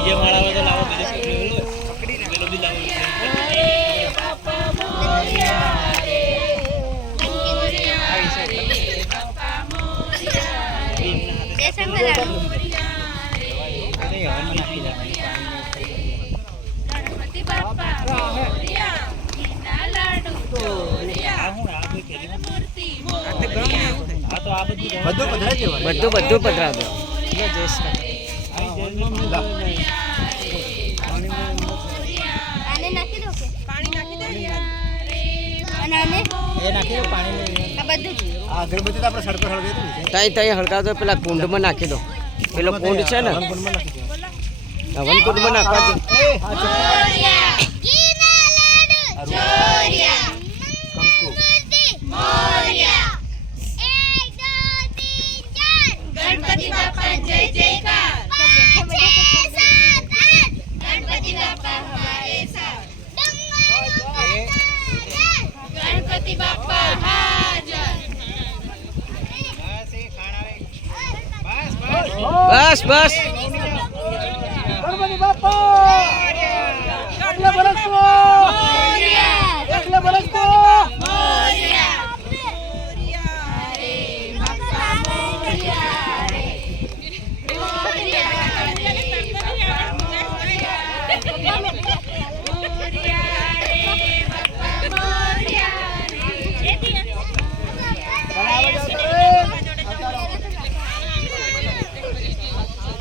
બીજે માળા આવે તો લાવો બીજો પેલો બી લાવો બધું પધરા દો. તઈ હળગા દો, પેલા કુંડમાં નાખી દો. પેલો કુંડ છે ને હવન કુંડમાં નાખવા દો. गणपति बापा जय जयकार। 5, 6, 7, 8 गणपति बापा हमारे साथ। गणपति बापा हाजर। બસ બસ